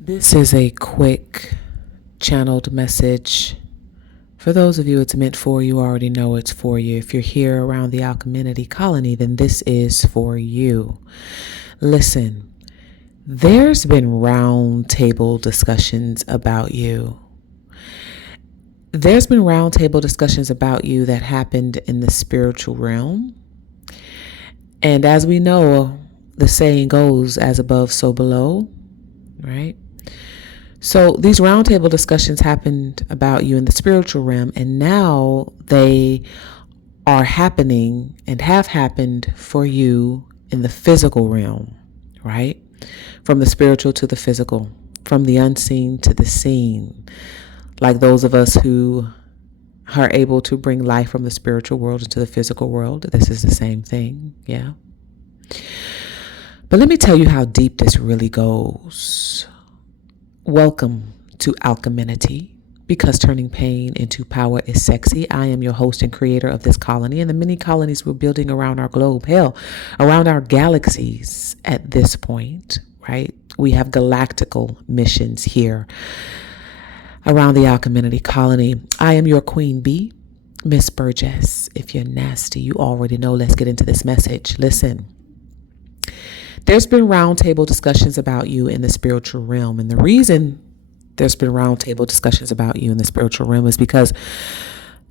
This is a quick channeled message. For those of you it's meant for, you already know it's for you. If you're here around the Alcheminity colony, then this is for you. Listen, there's been roundtable discussions about you. There's been roundtable discussions about you that happened in the spiritual realm. And as we know, the saying goes, as above, so below, right? So these roundtable discussions happened about you in the spiritual realm, and now they are happening and have happened for you in the physical realm, right? From the spiritual to the physical, from the unseen to the seen. Like those of us who are able to bring life from the spiritual world into the physical world, this is the same thing, yeah? But let me tell you how deep this really goes. Welcome to Alcheminity, because turning pain into power is sexy. I am your host and creator of this colony and the many colonies we're building around our globe, hell, around our galaxies at this point, right? We have galactical missions here around the Alcheminity colony. I am your queen bee, Miss Burgess. If you're nasty, you already know. Let's get into this message. Listen. There's been roundtable discussions about you in the spiritual realm. And the reason there's been roundtable discussions about you in the spiritual realm is because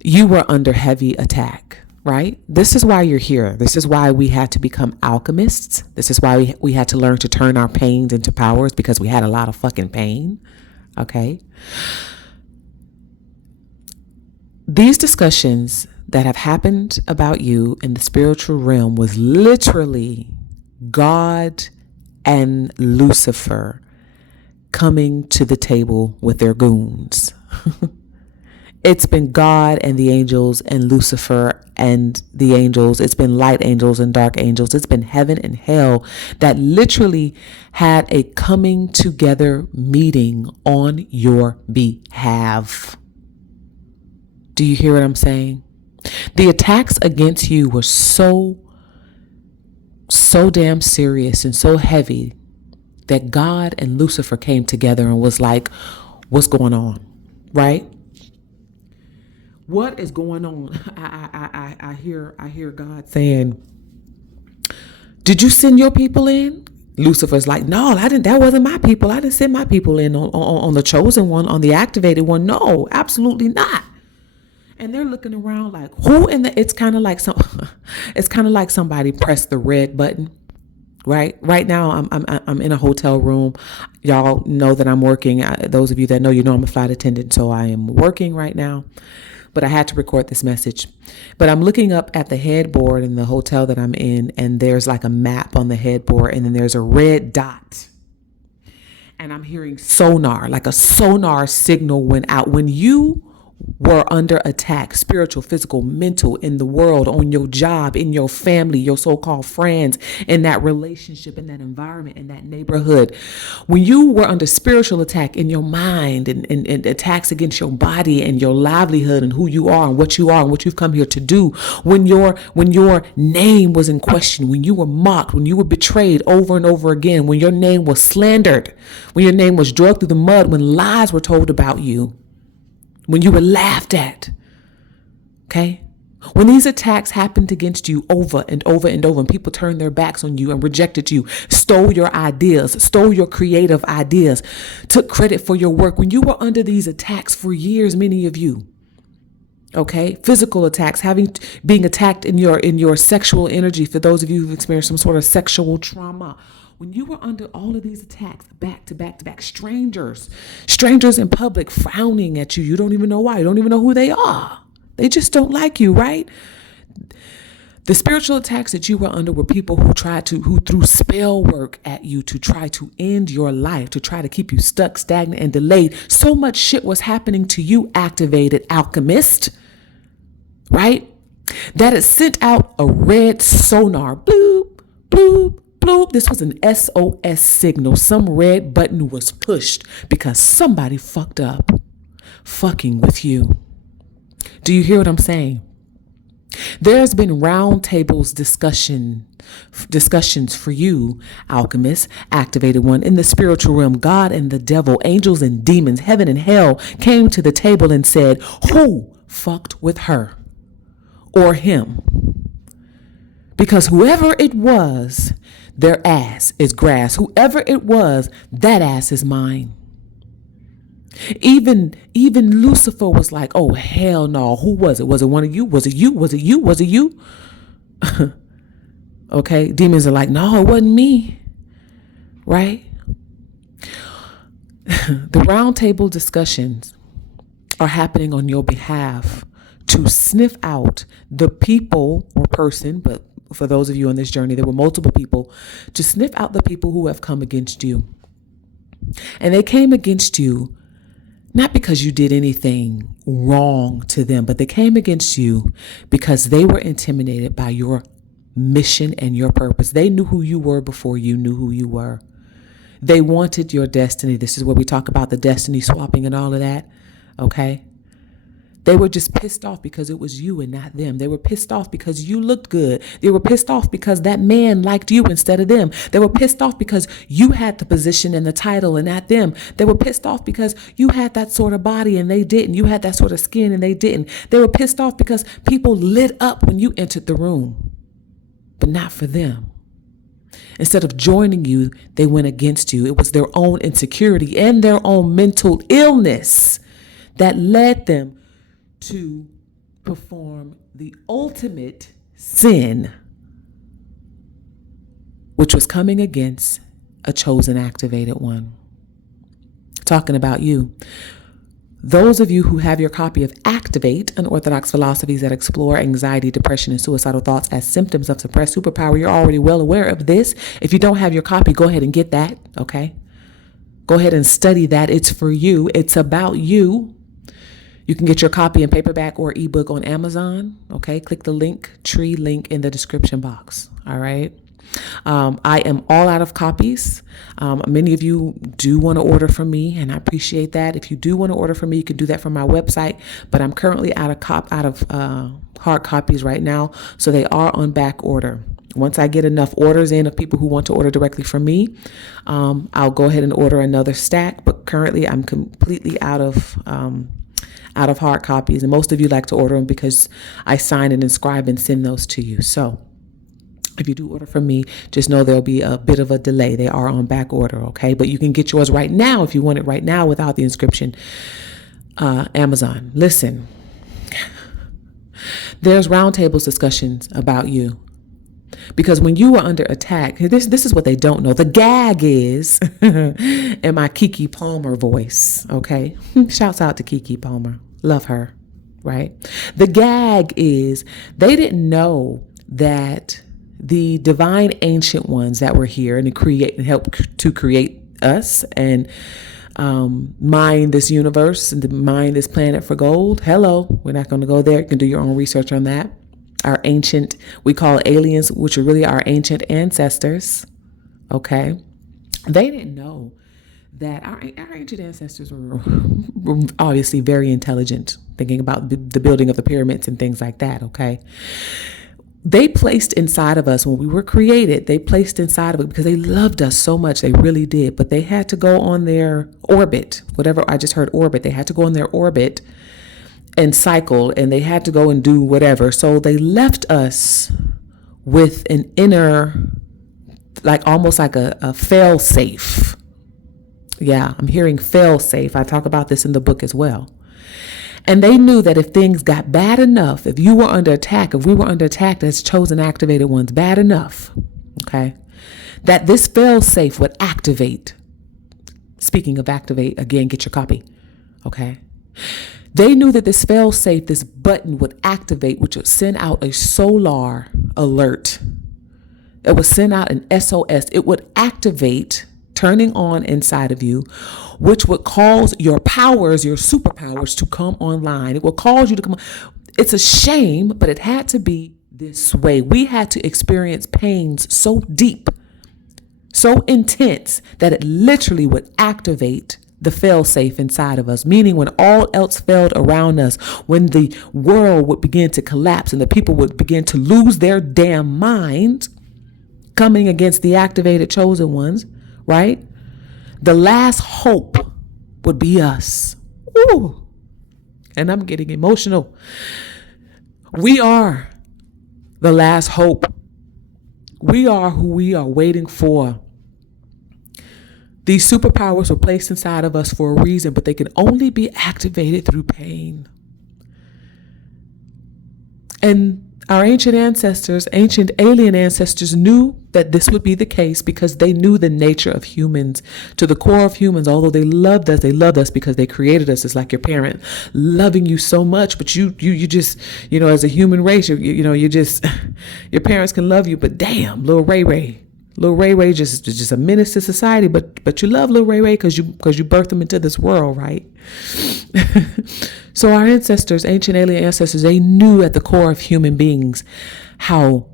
you were under heavy attack, right? This is why you're here. This is why we had to become alchemists. This is why we had to learn to turn our pains into powers, because we had a lot of fucking pain. Okay. These discussions that have happened about you in the spiritual realm was literally God and Lucifer coming to the table with their goons. It's been God and the angels and Lucifer and the angels. It's been light angels and dark angels. It's been heaven and hell that literally had a coming together meeting on your behalf. Do you hear what I'm saying? The attacks against you were so damn serious and so heavy that God and Lucifer came together and was like, what's going on? Right? What is going on? I hear God saying, did you send your people in? Lucifer's like, no, I didn't. That wasn't my people. I didn't send my people in on the chosen one, on the activated one. No, absolutely not. And they're looking around like, who in the, it's kind of like somebody pressed the red button, right? Right now, I'm in a hotel room. Y'all know that I'm working. Those of you that know, you know, I'm a flight attendant. So I am working right now, but I had to record this message. But I'm looking up at the headboard in the hotel that I'm in, and there's like a map on the headboard, and then there's a red dot. And I'm hearing sonar, like a sonar signal went out. When you were under attack, spiritual, physical, mental, in the world, on your job, in your family, your so-called friends, in that relationship, in that environment, in that neighborhood, when you were under spiritual attack in your mind and attacks against your body and your livelihood and who you are and what you've come here to do, when your name was in question, when you were mocked, when you were betrayed over and over again, when your name was slandered, when your name was dragged through the mud, when lies were told about you, when you were laughed at, okay? When these attacks happened against you over and over and over, and people turned their backs on you and rejected you, stole your ideas, stole your creative ideas, took credit for your work, when you were under these attacks for years, many of you, okay? Physical attacks, being attacked in your sexual energy, for those of you who've experienced some sort of sexual trauma. When you were under all of these attacks, back to back to back, strangers in public frowning at you. You don't even know why. You don't even know who they are. They just don't like you, right? The spiritual attacks that you were under were people who threw spell work at you to try to end your life, to try to keep you stuck, stagnant, and delayed. So much shit was happening to you, activated alchemist, right? That it sent out a red sonar, bloop, bloop, bloop. This was an SOS signal. Some red button was pushed because somebody fucked up fucking with you. Do you hear what I'm saying? There's been roundtables discussions for you, alchemists, activated one. In the spiritual realm, God and the devil, angels and demons, heaven and hell came to the table and said, who fucked with her or him? Because whoever it was, their ass is grass. Whoever it was, that ass is mine. Even Lucifer was like, oh, hell no. Who was it? Was it one of you? Was it you? Was it you? Was it you? Okay. Demons are like, no, it wasn't me. Right? The roundtable discussions are happening on your behalf to sniff out the people or person, but for those of you on this journey, there were multiple people, to sniff out the people who have come against you. And they came against you not because you did anything wrong to them, but they came against you because they were intimidated by your mission and your purpose. They knew who you were before you knew who you were. They wanted your destiny. This is where we talk about the destiny swapping and all of that. Okay. They were just pissed off because it was you and not them. They were pissed off because you looked good. They were pissed off because that man liked you instead of them. They were pissed off because you had the position and the title and not them. They were pissed off because you had that sort of body and they didn't. You had that sort of skin and they didn't. They were pissed off because people lit up when you entered the room, but not for them. Instead of joining you, they went against you. It was their own insecurity and their own mental illness that led them to perform the ultimate sin, which was coming against a chosen activated one. Talking about you. Those of you who have your copy of Activate, Unorthodox Philosophies that explore anxiety, depression, and suicidal thoughts as symptoms of suppressed superpower, you're already well aware of this. If you don't have your copy, go ahead and get that, okay? Go ahead and study that. It's for you. It's about you. You can get your copy in paperback or ebook on Amazon. Okay. Click the tree link in the description box. All right. I am all out of copies. Many of you do want to order from me, and I appreciate that. If you do want to order from me, you can do that from my website, but I'm currently out of hard copies right now. So they are on back order. Once I get enough orders in of people who want to order directly from me, I'll go ahead and order another stack. But currently I'm completely out of hard copies. And most of you like to order them because I sign and inscribe and send those to you. So if you do order from me, just know there'll be a bit of a delay. They are on back order. Okay. But you can get yours right now if you want it right now without the inscription. Amazon. Listen, there's roundtables discussions about you. Because when you were under attack, this is what they don't know. The gag is in my Keke Palmer voice. Okay. Shouts out to Keke Palmer. Love her. Right. The gag is they didn't know that the divine ancient ones that were here and help to create us and mine this universe and to mine this planet for gold. Hello. We're not going to go there. You can do your own research on that. Our ancient, we call it aliens, which are really our ancient ancestors. Okay. They didn't know that our ancient ancestors were obviously very intelligent, thinking about the building of the pyramids and things like that. Okay. They placed inside of us when we were created, they placed inside of it because they loved us so much. They really did. But they had to go on their orbit, whatever I just heard orbit. They had to go on their orbit and cycle, and they had to go and do whatever. So they left us with an inner, like almost like a fail safe. Yeah, I'm hearing fail safe. I talk about this in the book as well. And they knew that if things got bad enough, if you were under attack, if we were under attack as chosen activated ones, bad enough, okay, that this fail safe would activate. Speaking of activate, again, get your copy, okay? They knew that this fail safe, this button would activate, which would send out a solar alert. It would send out an SOS. It would activate, turning on inside of you, which would cause your powers, your superpowers to come online. It will cause you to come on. It's a shame, but it had to be this way. We had to experience pains so deep, so intense that it literally would activate the fail-safe inside of us, meaning when all else failed around us, when the world would begin to collapse and the people would begin to lose their damn mind, coming against the activated chosen ones, right? The last hope would be us. Ooh. And I'm getting emotional. We are the last hope. We are who we are waiting for. These superpowers were placed inside of us for a reason, but they can only be activated through pain. And our ancient alien ancestors knew that this would be the case because they knew the nature of humans. To the core of humans, although they loved us because they created us. It's like your parent loving you so much, but you just, as a human race, you just, your parents can love you, but damn, little Ray just a menace to society, but you love little Ray because you birthed him into this world, right? So our ancient alien ancestors, they knew at the core of human beings how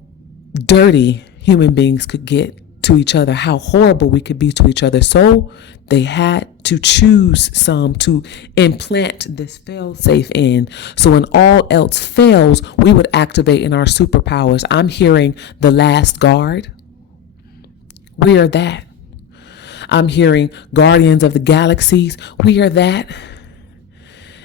dirty human beings could get to each other, how horrible we could be to each other. So they had to choose some to implant this fail-safe in. So when all else fails, we would activate in our superpowers. I'm hearing the last guard. We are that. I'm hearing Guardians of the Galaxies. We are that.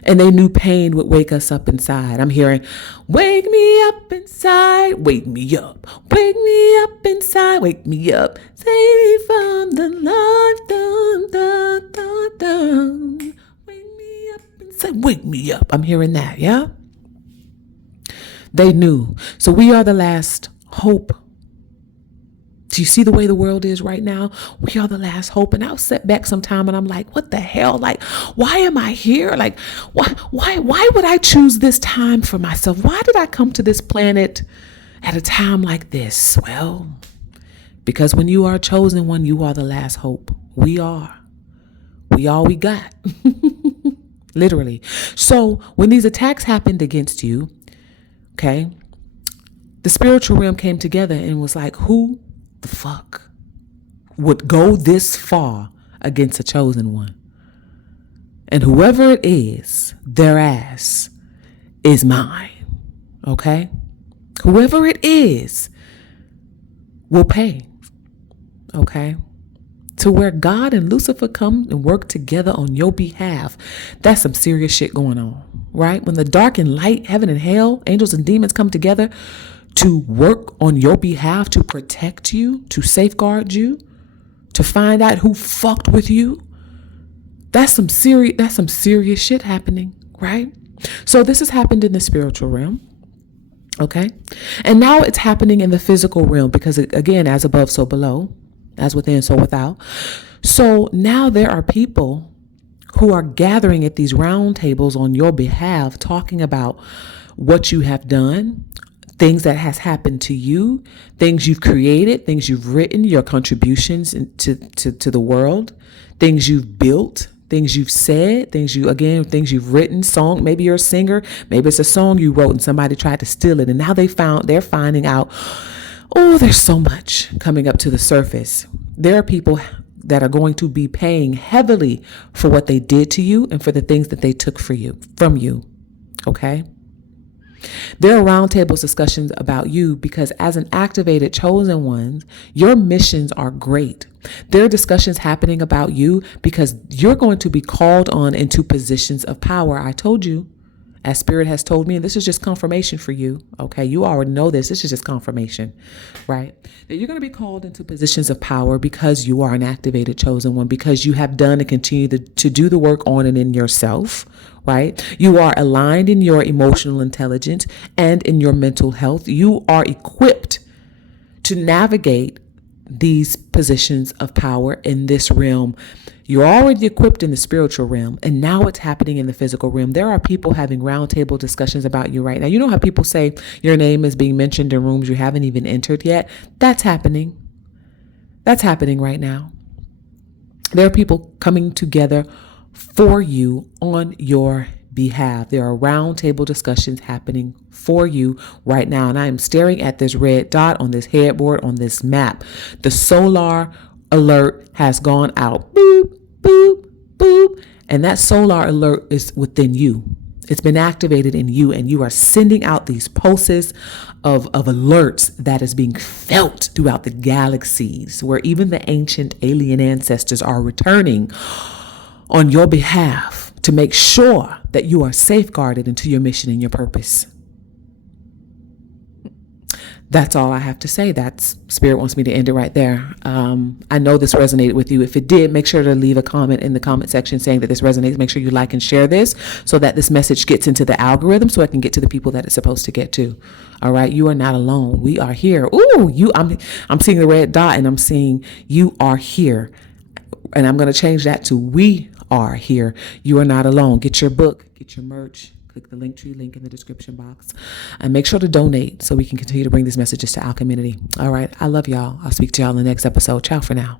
And they knew pain would wake us up inside. I'm hearing, wake me up inside, wake me up, wake me up inside, wake me up, save me from the life, dun, dun, dun, dun. Wake me up inside, wake me up. I'm hearing that, yeah? They knew. So we are the last hope. Do you see the way the world is right now? We are the last hope. And I'll sit back sometime and I'm like, what the hell? Like, why am I here? Like, why would I choose this time for myself? Why did I come to this planet at a time like this? Well, because when you are a chosen one, you are the last hope. We are. We all we got. Literally. So when these attacks happened against you, okay, the spiritual realm came together and was like, who the fuck would go this far against a chosen one? And whoever it is, their ass is mine. Okay? Whoever it is will pay. Okay? To where God and Lucifer come and work together on your behalf. That's some serious shit going on, right? When the dark and light, heaven and hell, angels and demons come together to work on your behalf, to protect you, to safeguard you, to find out who fucked with you. That's some serious shit happening, right? So this has happened in the spiritual realm. Okay. And now it's happening in the physical realm because, again, as above, so below, as within, so without. So now there are people who are gathering at these round tables on your behalf, talking about what you have done, things that has happened to you, things you've created, things you've written, your contributions to the world, things you've built, things you've said, things you've written, song. Maybe you're a singer. Maybe it's a song you wrote and somebody tried to steal it. And now they're finding out, oh, there's so much coming up to the surface. There are people that are going to be paying heavily for what they did to you and for the things that they took from you. Okay? There are roundtable discussions about you because as an activated chosen one, your missions are great. There are discussions happening about you because you're going to be called on into positions of power. I told you, as Spirit has told me, and this is just confirmation for you. Okay, you already know this. This is just confirmation, right? That you're going to be called into positions of power because you are an activated chosen one, because you have done and continue to do the work on and in yourself, right? You are aligned in your emotional intelligence and in your mental health. You are equipped to navigate these positions of power in this realm. You're already equipped in the spiritual realm, and now it's happening in the physical realm. There are people having roundtable discussions about you right now. You know how people say your name is being mentioned in rooms you haven't even entered yet? That's happening. That's happening right now. There are people coming together for you on your behalf. There are roundtable discussions happening for you right now. And I am staring at this red dot on this headboard, on this map. The solar alert has gone out. Boop, boop, boop. And that solar alert is within you. It's been activated in you, and you are sending out these pulses of alerts that is being felt throughout the galaxies, where even the ancient alien ancestors are returning on your behalf to make sure that you are safeguarded into your mission and your purpose. That's all I have to say. That's Spirit wants me to end it right there. I know this resonated with you. If it did, make sure to leave a comment in the comment section saying that this resonates. Make sure you like and share this so that this message gets into the algorithm so I can get to the people that it's supposed to get to. All right. You are not alone. We are here. Ooh, I'm seeing the red dot and I'm seeing you are here. And I'm going to change that to we are here. You are not alone. Get your book, get your merch. Click the Linktree link in the description box and make sure to donate so we can continue to bring these messages to Alcheminity. All right. I love y'all. I'll speak to y'all in the next episode. Ciao for now.